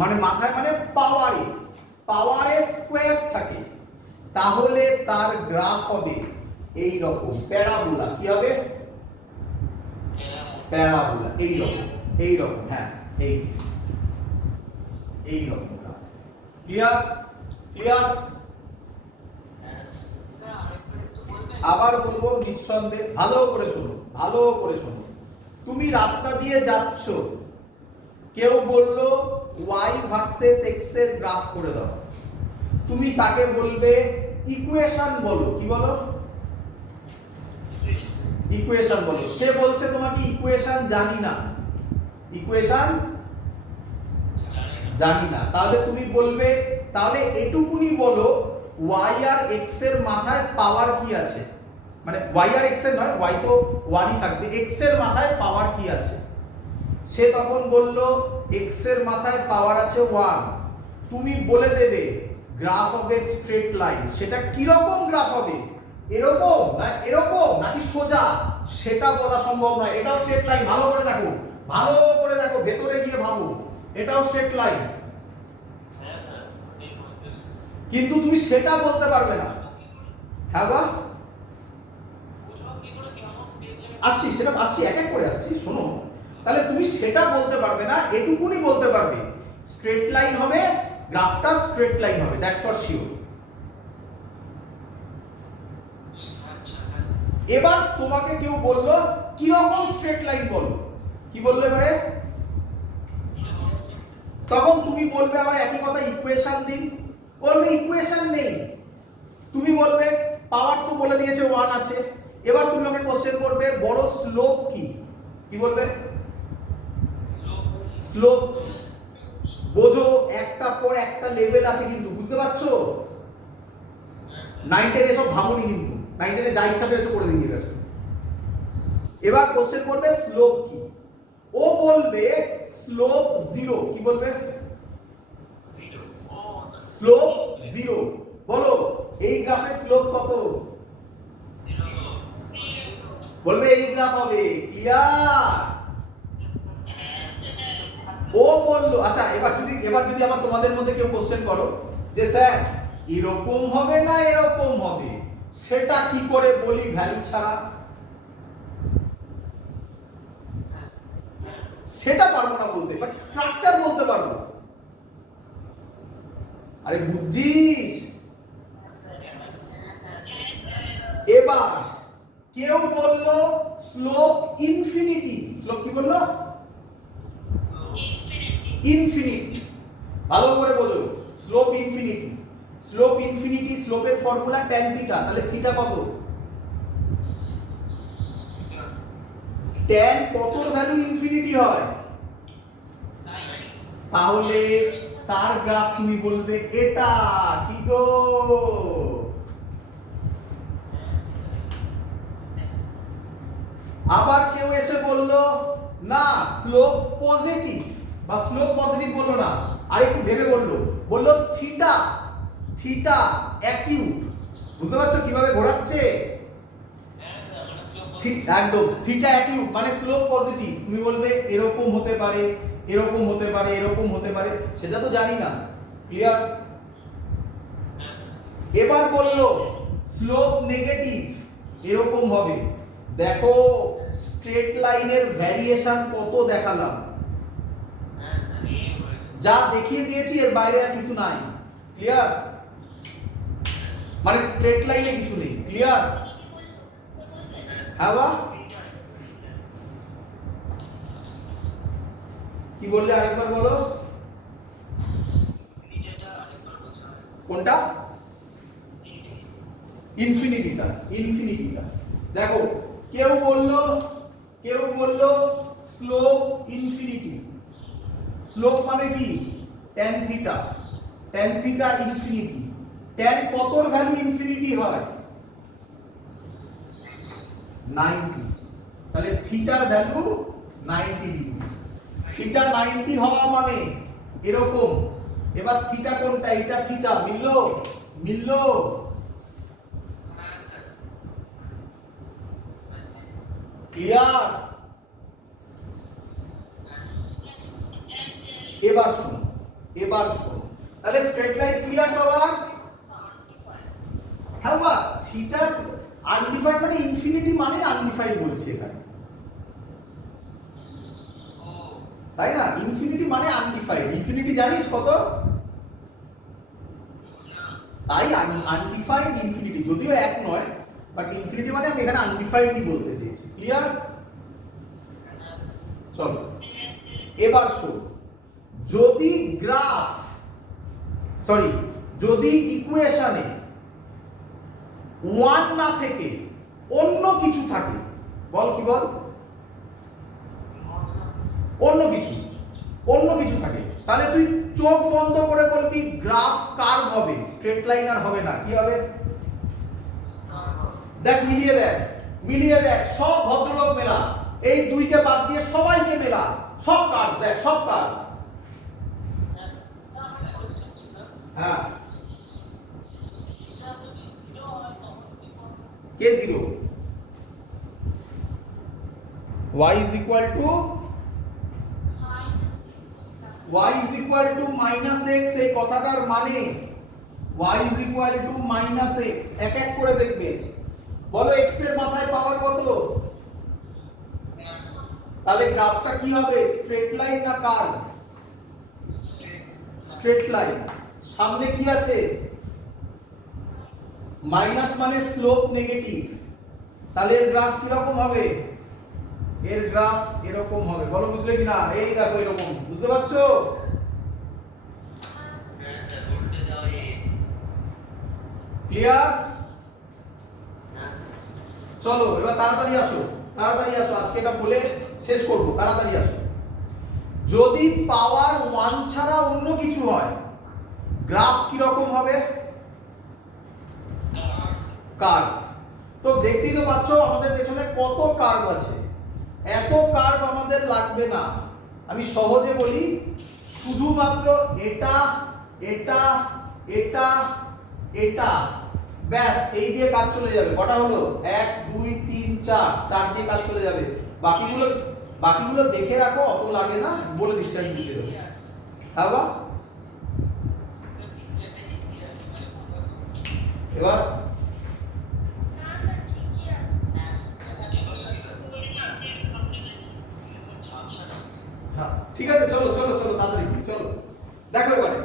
মানে মাথায় মানে পাওয়ারে স্কোয়ার থাকে, তাহলে তার গ্রাফ হবে এই রকম প্যারাবোলা। কি হবে? প্যারাবোলা। এই রকম হ্যাঁ, এই রকম। ক্লিয়ার? ক্লিয়ার? আবার বলবো নিঃসন্দেহে, ভালো করে শোনো, ভালো করে শোনো। তুমি রাস্তা দিয়ে যাচ্ছ, কেউ বললো y ভার্সেস x এর গ্রাফ করে দাও, তুমি তাকে বলবে ইকুয়েশন বলো। কি বলো? ইকুয়েশন বলো। সে বলছে তোমাকে ইকুয়েশন জানি না, ইকুয়েশন জানি না। তাহলে তুমি বলবে তাহলে এটুকুনি বলো y আর x এর মাথায় পাওয়ার কি আছে। মানে y আর x এর নয়, y তো 1ই থাকবে, x এর মাথায় পাওয়ার কি আছে। সে তখন বলল x এর মাথায় পাওয়ার আছে 1। তুমি বলে দেবে গ্রাফ হবে স্ট্রেট লাইন। সেটা কি রকম গ্রাফ হবে? এরকম না এরকম নাকি সোজা, সেটা বলা সম্ভব নয়। এটাও স্ট্রেট লাইন। ভালো করে দেখো, ভালো করে দেখো, ভেতরে গিয়ে ভাবো। এটাও স্ট্রেট লাইন, কিন্তু তুমি সেটা বলতে পারবে না। হ্যাঁ বা? আসছি, সেটা আসছি, এক এক করে আসছি, শোনো। তাহলে তুমি সেটা বলতে পারবে না, এটুকুনি বলতে পারবে স্ট্রেট লাইন হবে, গ্রাফটা স্ট্রেট লাইন হবে, দ্যাটস ফর শিওর। এবার তোমাকে কেউ বললো কি রকম স্ট্রেট লাইন বলো, কি বললে এবারে? তখন তুমি বলবে আমার একই কথা, ইকুয়েশন দিন। বলবে ইকুয়েশন নেই। তুমি বলবে পাওয়ার তো বলে দিয়েছে 1 আছে। এবার তুমি ওকে কোশ্চেন করবে বড় স্লোপ কি? কি বলবে? স্লোপ বোঝো, একটা পর একটা লেভেল আছে, কিন্তু বুঝতে পারছো? 9 10 এসব ভাবুনি, কিন্তু 9 10 যা ইচ্ছা পেয়েছো করে দিয়ে গেছো। এবার কোশ্চেন করবে স্লোপ কি? ও বলবে স্লোপ 0। কি বলবে? স্লোপ 0। বলো এই গ্রাফের স্লোপ কত? বলবে এই গ্রাফ হবে। ক্লিয়ার? ও বললো আচ্ছা, এবার যদি আবার তোমাদের মধ্যে কেউ কোশ্চেন করো যে স্যার এরকম হবে না এরকম হবে, সেটা কি করে বলি ভ্যালু ছাড়া? সেটা পারবো না বলতে, বাট স্ট্রাকচার বলতে পারবো। আরে বুঝছিস? এবার কেউ বললো স্লোপ ইনফিনিটি। স্লোপ কি বললো? ইনফিনিটি। ভালো করে বোঝো, স্লোপ ইনফিনিটি। স্লোপ ইনফিনিটি, স্লোপের ফর্মুলা tan থিটা, তাহলে থিটা কত? tan কতর ভ্যালু ইনফিনিটি হয়? তাহলে তার গ্রাফ তুমি বলবে এটা। কি গো? আবার কেউ এসে বলল না স্লোপ পজিটিভ, বা স্লোপ পজিটিভ বললো না, আর একটু ভেবে বললো থিটা, থিটা অ্যাকিউট। বুঝতে পারছো কিভাবে ঘোরাচ্ছে? একদম থিটা অ্যাকিউট মানে স্লোপ পজিটিভ। তুমি বলবে এরকম হতে পারে, এরকম হতে পারে, এরকম হতে পারে, সেটা তো জানি না। ক্লিয়ার? এবার বললো স্লোপ নেগেটিভ, এরকম হবে। দেখো স্ট্রেট লাইনের ভ্যারিয়েশন কত দেখালাম, যা দেখিয়ে দিয়েছি এর বাইরে আর কিছু নাই। ক্লিয়ার? মানে স্ট্রেট লাইনে কিছু নেই। ক্লিয়ার? হ্যাঁ বা কি বললে আরেকবার বলো। কোনটা? ইনফিনিটিটা, ইনফিনিটিটা। দেখো কেউ বললো স্লোপ ইনফিনিটি। স্লোপ মানে কি? tan theta, tan theta infinity. tan কতর ভ্যালু ইনফিনিটি হয়? 90। তাহলে থিটার ভ্যালু 90 ডিগ্রি। থিটা 90 হওয়া মানে এরকম। এবার থিটা কোনটা? এটা থিটা। মিললো? মিললো? ক্লিয়ার? এবার শোনো, এবার শোনো, তাহলে স্ট্রেট লাইন ক্লিয়ার সবার? হ্যাঁ বা থিটা আনডিফাইন্ড মানে ইনফিনিটি মানে আনডিফাইন্ড বলছে এখানে, তাই না? ইনফিনিটি মানে আনডিফাইন্ড। ইনফিনিটি জানিস কত? তাই আনডিফাইন্ড ইনফিনিটি, যদিও এক নয়, বাট ইনফিনিটি মানে আমি এখানে আনডিফাইন্ডই বলতে চেয়েছি। ক্লিয়ার? চলো এবার শোন, যদি গ্রাফ যদি ইকুয়েশনে 1 না থেকে অন্য কিছু থাকে, বল কি বল? অন্য কিছু থাকে, তাহলে তুই চোখ বন্ধ করে বলবি গ্রাফ কার্ভ হবে, স্ট্রেট লাইন আর হবে না। কি হবে? দেখ মিলিয়ে দেখ সব ভদ্রলোক মেলা, এই দুইকে বাদ দিয়ে সবাইকে মেলা, সব কার্ভ দেখ, সব কার্ভ। হ্যাঁ কে zero? y is equal to -x। এই কথাটার মানে y is equal to -x। এক এক করে দেখবে। বলো x এর মাথায় পাওয়ার কত? তাহলে গ্রাফটা কি হবে? স্ট্রেট লাইন না কার্ভ? Straight line. সামনে কি আছে? মাইনাস মানে স্লোপ নেগেটিভ। তাহলে এর গ্রাফ কি রকম হবে? এর গ্রাফ এরকম হবে। বলো বুঝলে কিনা? এই দেখো এরকম। বুঝতে পারছো? ক্লিয়ার? চলো এবার তাড়াতাড়ি আসো, আজকে এটা বলে শেষ করব। তাড়াতাড়ি আসো। যদি পাওয়ার 1 ছাড়া অন্য কিছু হয়, গ্রাফ কি রকম হবে? কার্ভ। তো দেখতেই তো পাচ্ছ আমাদের পেছনে কত কার্ভ আছে। এত কার্ভ আমাদের লাগবে না। আমি সহজে বলি, শুধুমাত্র এটা এটা এটা এটা, ব্যাস এই দিয়ে কাজ চলে যাবে। কটা হলো? 1 2 3 4, 4 দিয়ে কাজ চলে যাবে। বাকিগুলো দেখে রাখো, অত লাগে না, বলে দিচ্ছি আমি বুঝে দেবো। হ্যাঁ বা এবার ঠিক আছে, চলো তাড়াতাড়ি চলো। দেখো এবারে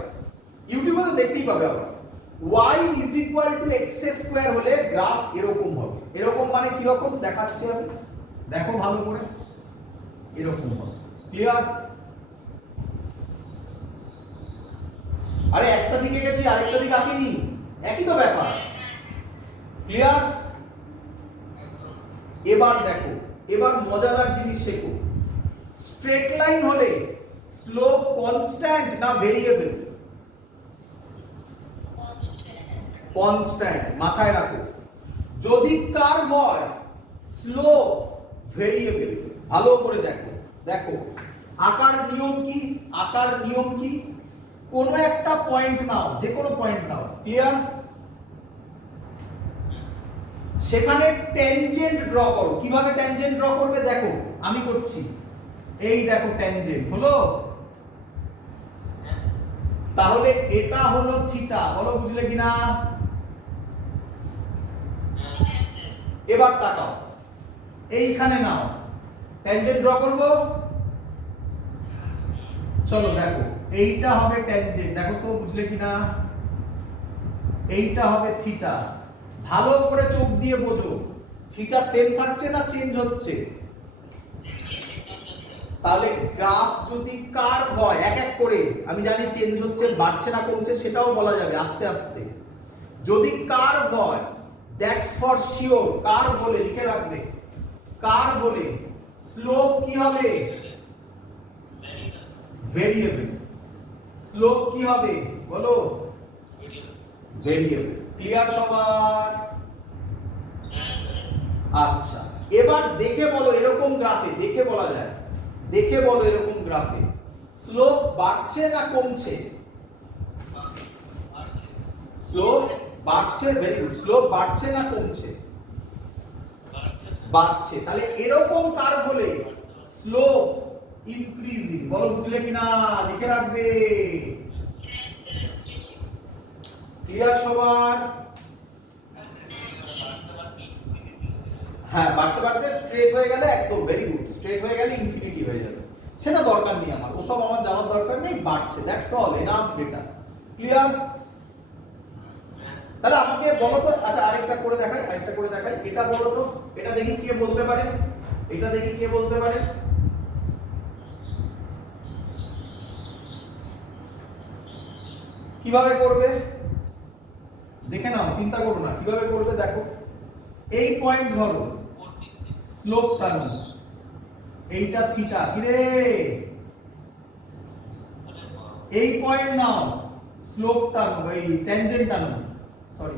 ইউটিউবে তো দেখতেই পাবে আবার y is equal to x square হলে গ্রাফ এরকম হবে। এরকম মানে কি রকম দেখাচ্ছি আমি, দেখো ভালো করে, এরকম হবে। ক্লিয়ার? আরে একটা দিকে গেছি আরেকটা দিকে আঁকিনি, একই তো ব্যাপার। ক্লিয়ার? এবার দেখো, এবার মজাদার জিনিস শেখো। স্ট্রেট লাইন হলে স্লোপ কনস্ট্যান্ট না ভেরিয়েবল? কনস্ট্যান্ট, মাথায় রাখো। যদি কার্ভ হয় স্লোপ ভেরিয়েবল। ভালো করে দেখো, দেখো আকার নিয়ম কি? আকার নিয়ম কি? কোনো একটা পয়েন্ট নাও, যে কোনো পয়েন্ট নাও, ক্লিয়ার? সেখানে ট্যানজেন্ট ড্র করো। কিভাবে ট্যানজেন্ট ড্র করবে দেখো, আমি করছি। এই দেখো ট্যানজেন্ট হলো, তাহলে এটা হলো থিটা। বলো বুঝলে কিনা? এবার তাকাও, এইখানে নাও, ট্যানজেন্ট ড্র করব। চলো দেখো, এইটা হবে ট্যানজেন্ট, দেখো তো বুঝলে কিনা? এইটা হবে থিটা। ভালো করে চোখ দিয়ে বোঝো, থিটা সেম থাকছে না চেঞ্জ হচ্ছে? তাহলে গ্রাফ যদি কার্ভ হয়, এক এক করে, আমি জানি চেঞ্জ হচ্ছে, বাড়ছে না কমছে সেটাও বলা যাবে আস্তে আস্তে। যদি কার্ভ হয়, দ্যাটস ফর শিওর, কার্ভ হলে লিখে রাখবে, কার্ভ হলে স্লোপ কি হবে? ভেরিয়েবল। স্লোপ কি হবে বলো? ভেরিয়েবল। ক্লিয়ার সবার? আচ্ছা, এবার দেখে বলো এরকম গ্রাফে, দেখে বলা যায়, দেখে বলো এরকম গ্রাফে স্লোপ বাড়ছে না কমছে? স্লোপ বাড়ছে। Very good. স্লোপ বাড়ছে না কমছে? বাড়ছে। তাহলে এরকম কার্ভ হলে স্লোপ ইনক্রিজিং। বলো বুঝলে কিনা? লিখে রাখবে। ক্লিয়ার সবার? হ্যাঁ, বাড়তে বাড়তে স্ট্রেট হয়ে গেলে একদম ভেরি গুড, স্ট্রেট হয়ে গেলে ইনফিনিটি হয়ে যাবে, সেটা দরকার নেই আমার, ওসব আমার জানার দরকার নেই। বাড়ছে, that's all, enough data. Clear? তাহলে আমাকে বলো তো, আচ্ছা আরেকটা করে দেখাই, আরেকটা করে দেখাই। এটা বলো তো, এটা দেখি কে বলতে পারে, এটা দেখি কে বলতে পারে। কিভাবে করবে দেখে নাও, চিন্তা করো না, কিভাবে করবে দেখো। এই পয়েন্ট ধরো, স্লোপ টানো, এইটা থিটা, কি রে? এই পয়েন্ট নাও, স্লোপ টানো, এই ট্যানজেন্ট টানো, সরি।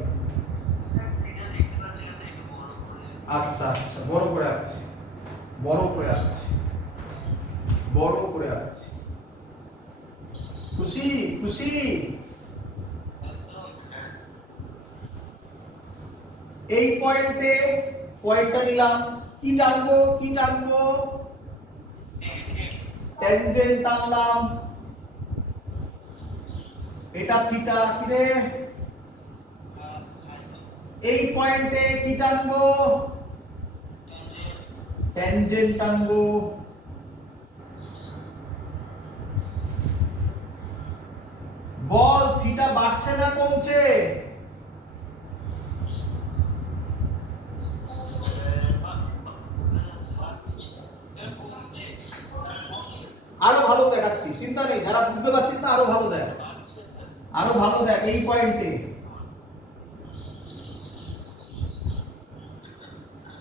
আচ্ছা আচ্ছা, বড় করে আঁকছি, বড় করে আঁকছি, বড় করে আঁকছি। খুশি? খুশি? এই পয়েন্টে পয়েন্টটা নিলাম, কি টানবো? কি টানবো? ট্যানজেন্ট টানলাম, এটা থিটা, কি রে? এই পয়েন্টে কি টানবো? ট্যানজেন্ট টানবো। বল থিটা বাড়ছে না কমছে? আরো ভালো দেখাচ্ছি, চিন্তা নেই, যারা বুঝতে পারছিস না আরো ভালো দেখ, আরো ভালো দেখ। এই পয়েন্টে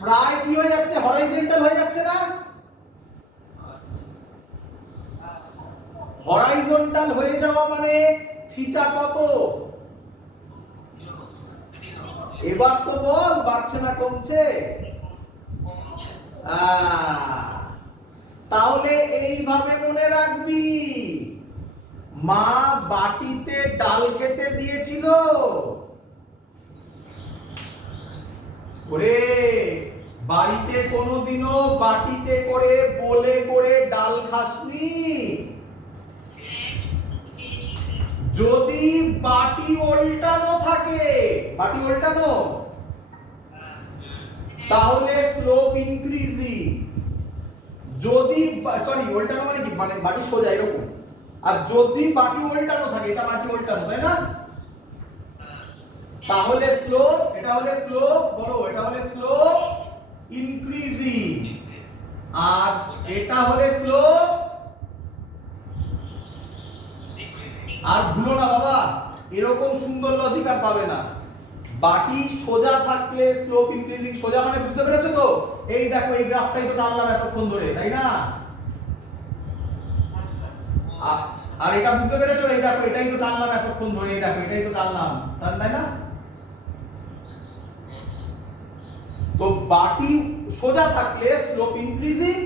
প্রায় কি হয়ে যাচ্ছে? হরাইজন্টাল হয়ে যাচ্ছে না? হরাইজন্টাল হয়ে যাওয়া মানে থিটা কত? এবার তো বল বাড়ছে না কমছে? তাহলে এইভাবে মনে রাখবি, মা বাটিতে ডাল খেতে দিয়েছিল, ওরে বাড়িতে কোনোদিনও বাটিতে করে বলে করে ডাল খাসনি? যদি বাটি উল্টানো থাকে, বাটি উল্টানো, তাহলে স্লোপ ইনক্রিজিং। যদি সরি উল্টানো মানে কি, মানে বাটি সোজা এরকম, আর যদি বাটি উল্টানো থাকে, এটা বাটি উল্টানো তাই না, তাহলে স্লোপ, এটা হলে স্লোপ, বলো এটা হলে স্লোপ ইনক্রিজিং, আর এটা হলে স্লোপ, আর ভুলো না বাবা এরকম সুন্দর লজিক আর পাবে না। বাটি সোজা থাকলে স্লোপ ইনক্রিজিং, সোজা মানে বুঝতে পেরেছো তো? এই দেখো এই গ্রাফটাই তো টানলাম এতক্ষণ ধরে, তাই না? আর এটা বুঝতে পেরেছো? এই দেখো এটাই তো টানলাম এতক্ষণ ধরে, এই দেখো এটাই তো টানলাম, তাই না? তো বাটি সোজা থাকলে স্লোপ ইনক্রিজিং,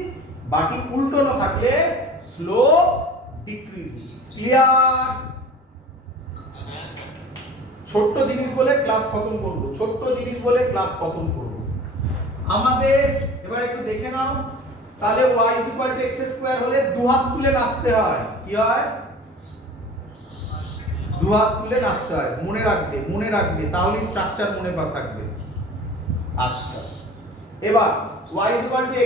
বাটি উল্টোনো থাকলে স্লোপ ডিক্রিজিং। ক্লিয়ার? ছোট্ট জিনিস বলে ক্লাস খতম করব, ছোট্ট জিনিস বলে ক্লাস খতম করব। আমাদের এবার একটু দেখে নাও, তাহলে y x² হলে দু হাত তুলে নাচতে হয়। কি হয়? দু হাত তুলে নাচতে হয়। মনে রাখবে, মনে রাখবে, তাহলেই স্ট্রাকচার মনে থাকবে। আচ্ছা, এবার y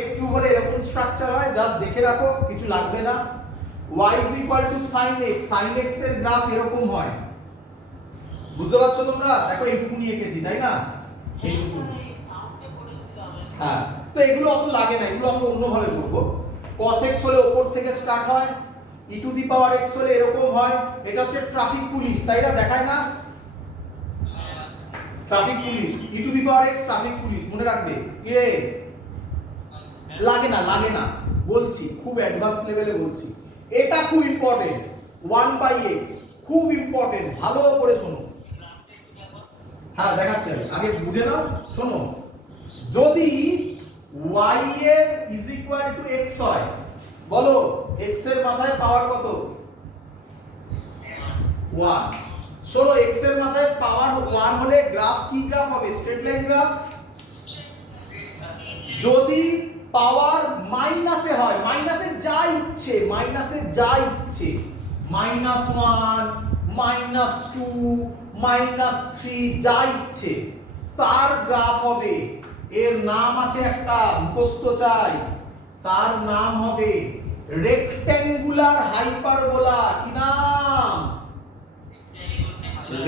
x³ হলে এরকম স্ট্রাকচার হয়, জাস্ট দেখে রাখো, কিছু লাগবে না। y sin x, sin x এর গ্রাফ এরকম হয়। বুঝতে পারছো তোমরা? দেখো এইটুকুনি এঁকেছি, তাই না? এইটুকুনি। হ্যাঁ, তো এগুলো অত লাগে না, এগুলো আমরা অন্যভাবে করব। cos x হলে উপর থেকে স্টার্ট হয়, e to the power x হলে এরকম হয়। এটা হচ্ছে ট্রাফিক পুলিশ, তাই না? দেখায় না? Traffic police, e to the power x traffic police, মনে রাখবে। কি রে? লাগে না, লাগে না, বলছি খুব অ্যাডভান্স লেভেলে বলছি। এটা খুব ইম্পর্টেন্ট, 1/x খুব ইম্পর্টেন্ট, ভালো করে শোনো। হ্যাঁ দেখাচ্ছি, আমি আগে বুঝে নাও, শোনো। যদি y এর ইজ ইকুয়াল টু x হয়, বলো x এর মাথায় পাওয়ার কত? 1। শোনো, x এর মাথায় পাওয়ার 1 হলে গ্রাফ কি গ্রাফ হবে? Straight line graph. যদি পাওয়ার মাইনাসে হয়, মাইনাসে যা ইচ্ছে, মাইনাসে যা ইচ্ছে, -1, -2, -3 যা ইচ্ছে, তার গ্রাফ হবে, এর নাম আছে একটা, মুখস্থ চাই, তার নাম হবে রেক্ট্যাঙ্গুলার হাইপারবোলা। কি নাম?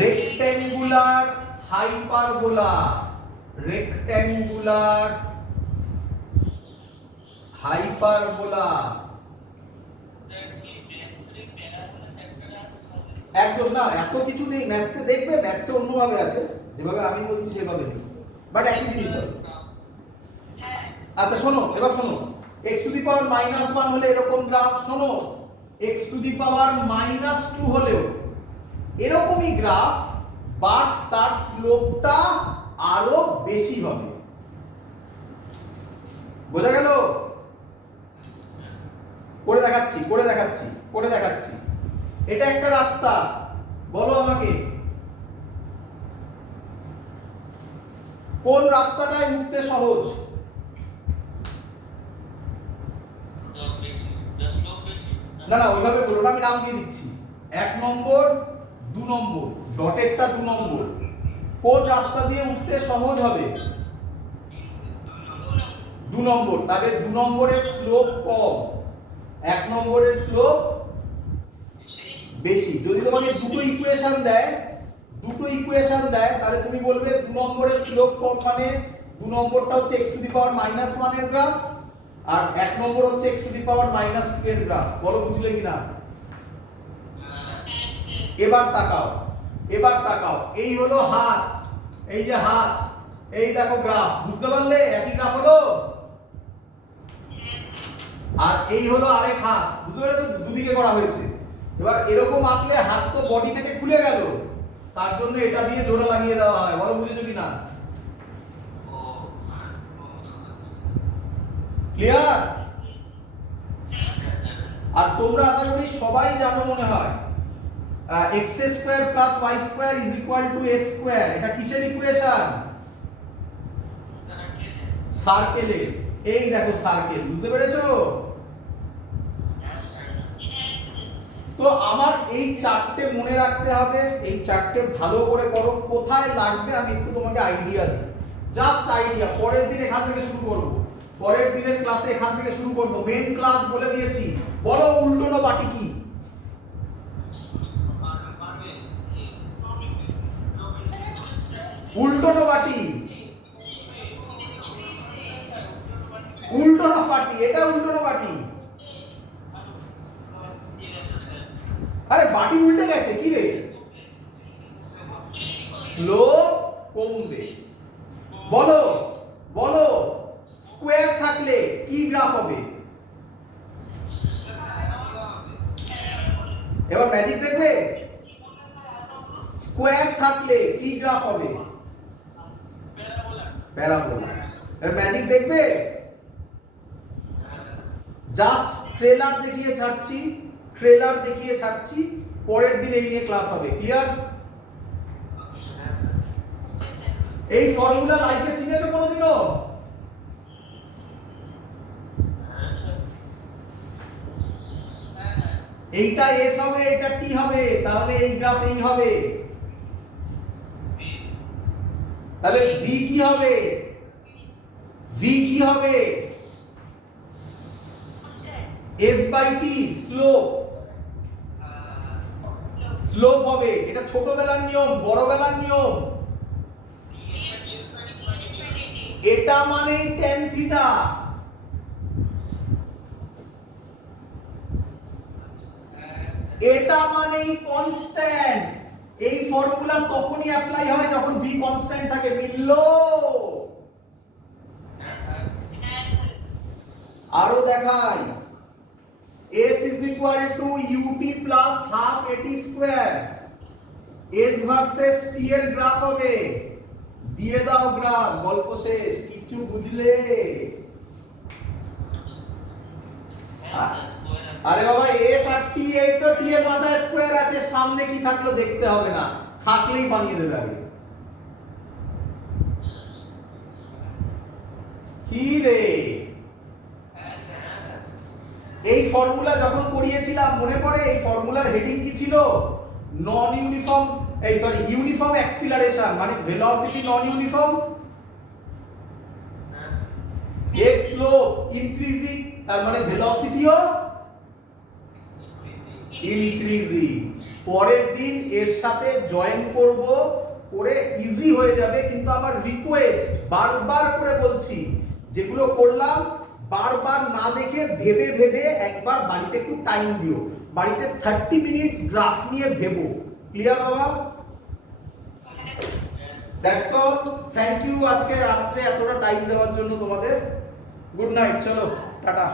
Rectangular hyperbola. Rectangular hyperbola. একদম না, এত কিছু নেই ম্যাথসে, দেখবে ম্যাথসে অন্যভাবে আছে, যেভাবে আমি বলছি সেভাবে নেই, বাট একই জিনিস হবে। আচ্ছা শোনো, এবার শোনো, x টু দি পাওয়ার -1 হলে এরকম গ্রাফ, শোনো x টু দি পাওয়ার -2 হলেও এরকমই গ্রাফ, বাট তার স্লোপটা আরো বেশি হবে। বোঝা গেল? করে দেখাচ্ছি, করে দেখাচ্ছি, করে দেখাচ্ছি। এটা একটা রাস্তা, বলো আমাকে কোন রাস্তাটায় উঠতে সহজ? না না, ওইভাবে বলো না, আমি নাম দিয়ে দিচ্ছি। 1 নম্বর, 2 নম্বর, ডটেরটা 2 নম্বর। কোন রাস্তা দিয়ে উঠতে সহজ হবে? 2 নম্বর। তাহলে 2 নম্বরের স্লোপ কম, 1 নম্বরের স্লোপ বেশি। যদি তোমাকে দুটো ইকুয়েশন দেয়, তাহলে তুমি বলবে 2 নম্বরের স্লোপ কম, মানে 2 নম্বরটা হচ্ছে x টু দি পাওয়ার -1 এর গ্রাফ, আর 1 নম্বর হচ্ছে x টু দি পাওয়ার -2 এর গ্রাফ। বলো বুঝলে কিনা? এবার তাকাও, এবার তাকাও, এই হলো হাত, এই যে হাত, এই দেখো গ্রাফ, বুঝতে পারলে? একই গ্রাফ হলো। আর এই হলো আরেক হাত, বুঝতে পেরেছো? দুদিকে করা হয়েছে। এবার এরকম আঁকলে হাত তো বডি থেকে খুলে গেল, তার জন্য এটা দিয়ে জোড়া লাগিয়ে দেওয়া হয়। বলো বুঝেছো কিনা? ক্লিয়ার? আর তোমরা আশা করি সবাই জানো মনে হয় x² + y² = a²। এটা কিসের ইকুয়েশন? সার্কেলের। এই দেখো সার্কেল, বুঝতে পেরেছো? তো আমার এই চারটে মনে রাখতে হবে, এই চারটে ভালো করে পড়ো। কোথায় লাগবে আমি একটু তোমাকে আইডিয়া দিই, জাস্ট আইডিয়া। পরের দিন এখান থেকে শুরু করব, পরের দিনের ক্লাসে এখান থেকে শুরু করব। মেন ক্লাস বলে দিয়েছি। বলো উল্টোনো বাটি কি? উল্টোনো বাটি, উল্টোনো বাটি, এটা উল্টোনো বাটি। আরে বাটি উল্টে গেছে কি রে? থাকলে কি গ্রাফ হবে? এবার ম্যাজিক দেখবে, স্কোয়ার থাকলে কি গ্রাফ হবে? প্যারাবোলা। এবার ম্যাজিক দেখবে, জাস্ট ট্রেলার দেখিয়ে ছাড়ছি, পরের দিন এই নিয়ে ক্লাস হবে। ক্লিয়ার? এই ফর্মুলা লাইফে চিনেছো কোনোদিনও? এইটা এস হবে, এটা টি হবে, তাহলে এই গ্রাফ এই হবে। তাহলে ভি কি হবে? এস বাই টি স্লোপ হবে। এটা ছোটবেলার নিয়ম, বড়বেলার নিয়ম। এটা মানে tan থিটা, এটা মানে কনস্ট্যান্ট। এই ফর্মুলা তখনই অ্যাপ্লাই হয় যখন v কনস্ট্যান্ট থাকে। মিললো? আরো দেখাই, s is equal to ut plus half at square। s versus t এর গ্রাফ হবে। দিয়ে দাও গ্রাফ, গল্প শেষ। কিছু বুঝলে? আরে বাবা, s আর t, এই তো t এর মাথায় স্কয়ার আছে, সামনে কি থাকলো দেখতে হবে না, থাকলেই বানিয়ে দেবে আগে। কি রে, এই ফর্মুলা যখন পড়িয়েছিলাম মনে পড়ে? এই ফর্মুলার হেডিং কি ছিল? নন ইউনিফর্ম, ইউনিফর্ম অ্যাক্সিলারেশন, মানে ভেলোসিটি নন ইউনিফর্ম, এর স্লোপ ইনক্রিজিং, তার মানে ভেলোসিটিও ইনক্রিজিং। পরের দিন এর সাথে জয়েন করব, করে ইজি হয়ে যাবে। কিন্তু আমার রিকোয়েস্ট, বারবার করে বলছি, যেগুলো করলাম বারবার না দেখে ভেবে ভেবে একবার বাড়িতে একটু টাইম দিও। বাড়িতে 30 মিনিটস গ্রাফ নিয়ে ভেবো। ক্লিয়ার বাবা? That's all. থ্যাংক ইউ আজকে রাত্রে এতটা টাইম দেওয়ার জন্য তোমাদের। গুড নাইট, চলো টাটা।